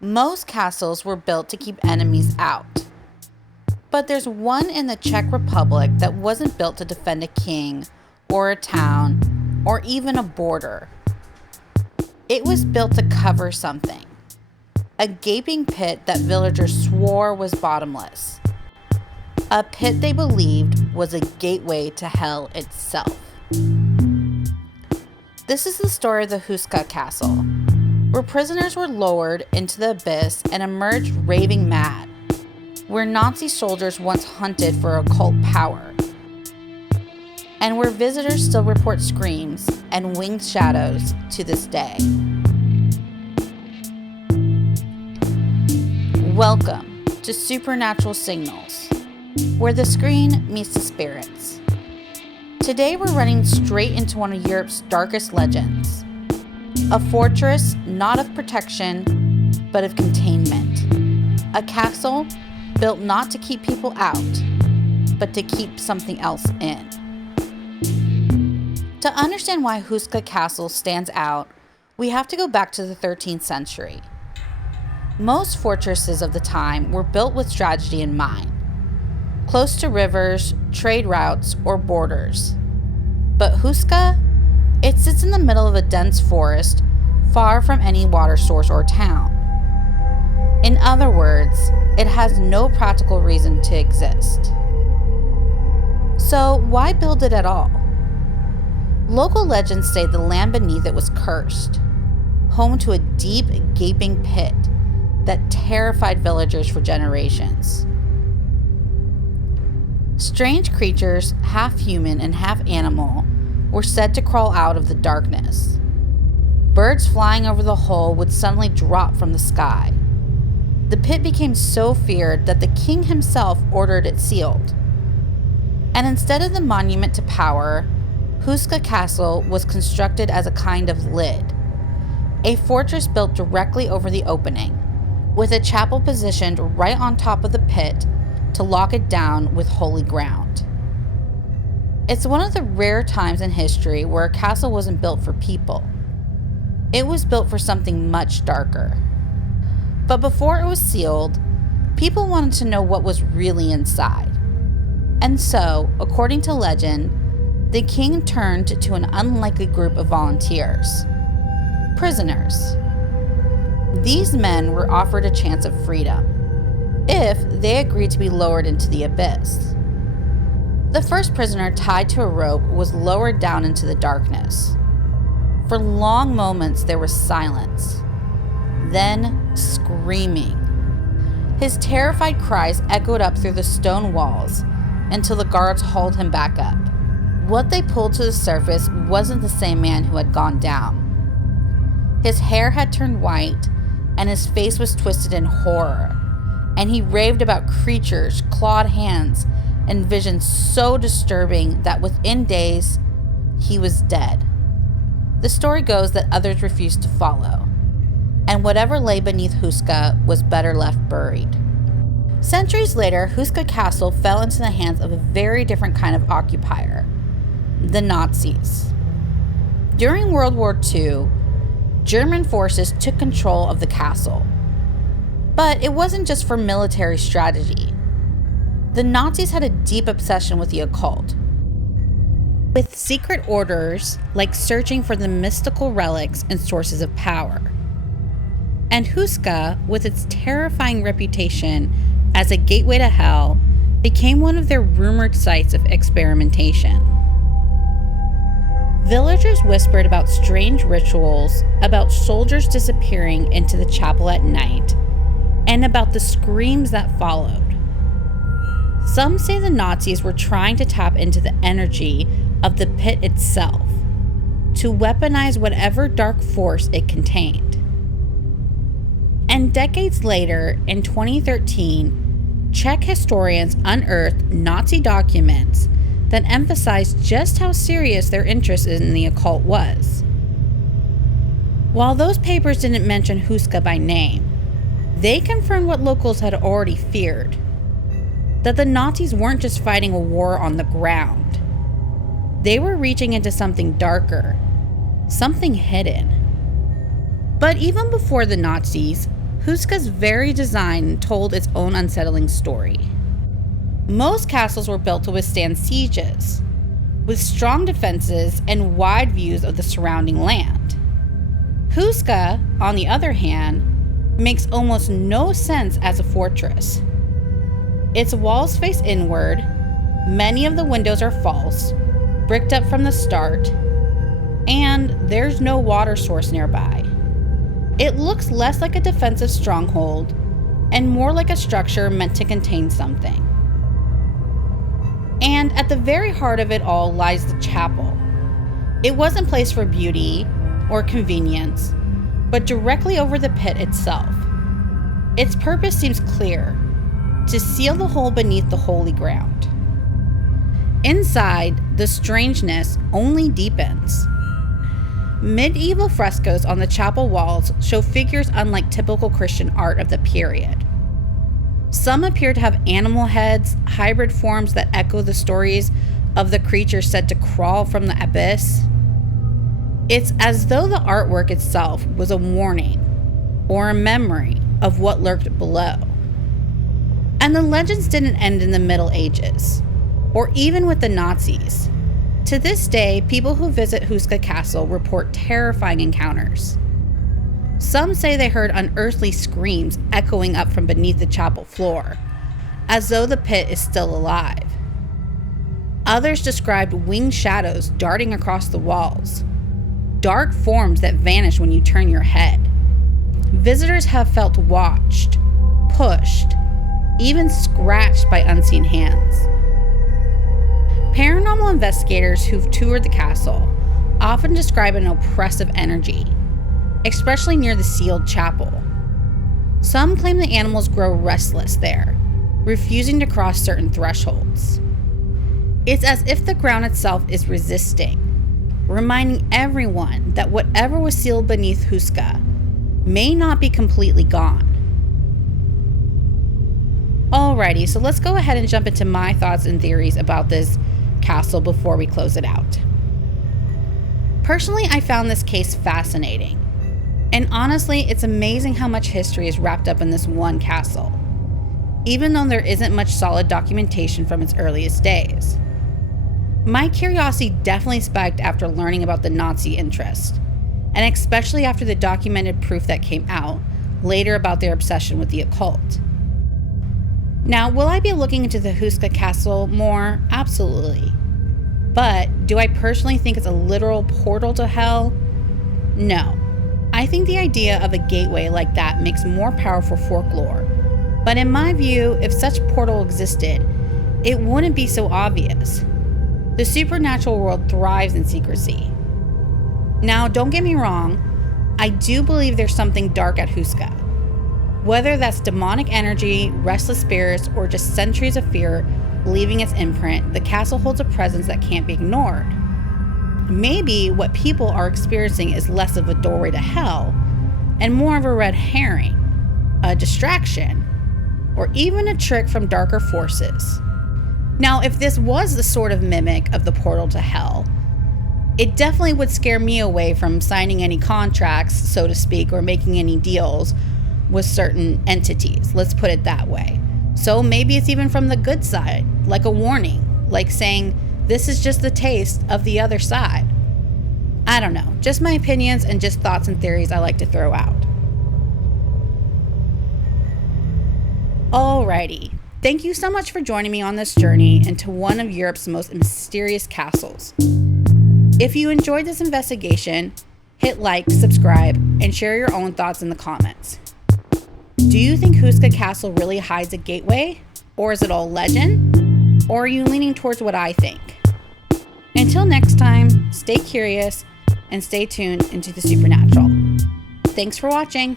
Most castles were built to keep enemies out. But there's one in the Czech Republic that wasn't built to defend a king or a town or even a border. It was built to cover something. A gaping pit that villagers swore was bottomless. A pit they believed was a gateway to hell itself. This is the story of the Houska Castle, where prisoners were lowered into the abyss and emerged raving mad, where Nazi soldiers once hunted for occult power, and where visitors still report screams and winged shadows to this day. Welcome to Supernatural Signals, where the screen meets the spirits. Today we're running straight into one of Europe's darkest legends. A fortress not of protection, but of containment. A castle built not to keep people out, but to keep something else in. To understand why Houska Castle stands out, we have to go back to the 13th century. Most fortresses of the time were built with strategy in mind, close to rivers, trade routes, or borders. But Houska, it sits in the middle of a dense forest, far from any water source or town. In other words, it has no practical reason to exist. So why build it at all? Local legends say the land beneath it was cursed, home to a deep, gaping pit that terrified villagers for generations. Strange creatures, half human and half animal, were said to crawl out of the darkness. Birds flying over the hole would suddenly drop from the sky. The pit became so feared that the king himself ordered it sealed. And instead of the monument to power, Houska Castle was constructed as a kind of lid, a fortress built directly over the opening, with a chapel positioned right on top of the pit to lock it down with holy ground. It's one of the rare times in history where a castle wasn't built for people. It was built for something much darker. But before it was sealed, people wanted to know what was really inside. And so, according to legend, the king turned to an unlikely group of volunteers. Prisoners. These men were offered a chance of freedom if they agreed to be lowered into the abyss. The first prisoner tied to a rope was lowered down into the darkness. For long moments there was silence, then screaming. His terrified cries echoed up through the stone walls until the guards hauled him back up. What they pulled to the surface wasn't the same man who had gone down. His hair had turned white and his face was twisted in horror, and he raved about creatures, clawed hands, and visions so disturbing that within days, he was dead. The story goes that others refused to follow, and whatever lay beneath Houska was better left buried. Centuries later, Houska Castle fell into the hands of a very different kind of occupier, the Nazis. During World War II, German forces took control of the castle. But it wasn't just for military strategy. The Nazis had a deep obsession with the occult, with secret orders like searching for the mystical relics and sources of power. And Houska, with its terrifying reputation as a gateway to hell, became one of their rumored sites of experimentation. Villagers whispered about strange rituals, about soldiers disappearing into the chapel at night, and about the screams that followed. Some say the Nazis were trying to tap into the energy of the pit itself, to weaponize whatever dark force it contained. And decades later, in 2013, Czech historians unearthed Nazi documents that emphasized just how serious their interest in the occult was. While those papers didn't mention Houska by name, they confirmed what locals had already feared, that the Nazis weren't just fighting a war on the ground. They were reaching into something darker, something hidden. But even before the Nazis, Houska's very design told its own unsettling story. Most castles were built to withstand sieges, with strong defenses and wide views of the surrounding land. Houska, on the other hand, makes almost no sense as a fortress. Its walls face inward, many of the windows are false, bricked up from the start, and there's no water source nearby. It looks less like a defensive stronghold and more like a structure meant to contain something. And at the very heart of it all lies the chapel. It wasn't placed for beauty or convenience, but directly over the pit itself. Its purpose seems clear: to seal the hole beneath the holy ground. Inside, the strangeness only deepens. Medieval frescoes on the chapel walls show figures unlike typical Christian art of the period. Some appear to have animal heads, hybrid forms that echo the stories of the creatures said to crawl from the abyss. It's as though the artwork itself was a warning or a memory of what lurked below. And the legends didn't end in the Middle Ages, or even with the Nazis. To this day, people who visit Houska Castle report terrifying encounters. Some say they heard unearthly screams echoing up from beneath the chapel floor, as though the pit is still alive. Others described winged shadows darting across the walls, dark forms that vanish when you turn your head. Visitors have felt watched, pushed, even scratched by unseen hands. Paranormal investigators who've toured the castle often describe an oppressive energy, especially near the sealed chapel. Some claim the animals grow restless there, refusing to cross certain thresholds. It's as if the ground itself is resisting, reminding everyone that whatever was sealed beneath Houska may not be completely gone. Alrighty, so let's go ahead and jump into my thoughts and theories about this castle before we close it out. Personally, I found this case fascinating. And honestly, it's amazing how much history is wrapped up in this one castle, even though there isn't much solid documentation from its earliest days. My curiosity definitely spiked after learning about the Nazi interest, and especially after the documented proof that came out later about their obsession with the occult. Now, will I be looking into the Houska Castle more? Absolutely. But do I personally think it's a literal portal to hell? No. I think the idea of a gateway like that makes more powerful folklore. But in my view, if such portal existed, it wouldn't be so obvious. The supernatural world thrives in secrecy. Now, don't get me wrong, I do believe there's something dark at Houska. Whether that's demonic energy, restless spirits, or just centuries of fear leaving its imprint, the castle holds a presence that can't be ignored. Maybe what people are experiencing is less of a doorway to hell and more of a red herring, a distraction, or even a trick from darker forces. Now, if this was the sort of mimic of the portal to hell, it definitely would scare me away from signing any contracts, so to speak, or making any deals with certain entities. Let's put it that way. So maybe it's even from the good side, like a warning, like saying, this is just the taste of the other side. I don't know, just my opinions and just thoughts and theories I like to throw out. Alrighty, thank you so much for joining me on this journey into one of Europe's most mysterious castles. If you enjoyed this investigation, hit like, subscribe, and share your own thoughts in the comments. Do you think Houska Castle really hides a gateway? Or is it all legend? Or are you leaning towards what I think? Until next time, stay curious and stay tuned into the supernatural. Thanks for watching.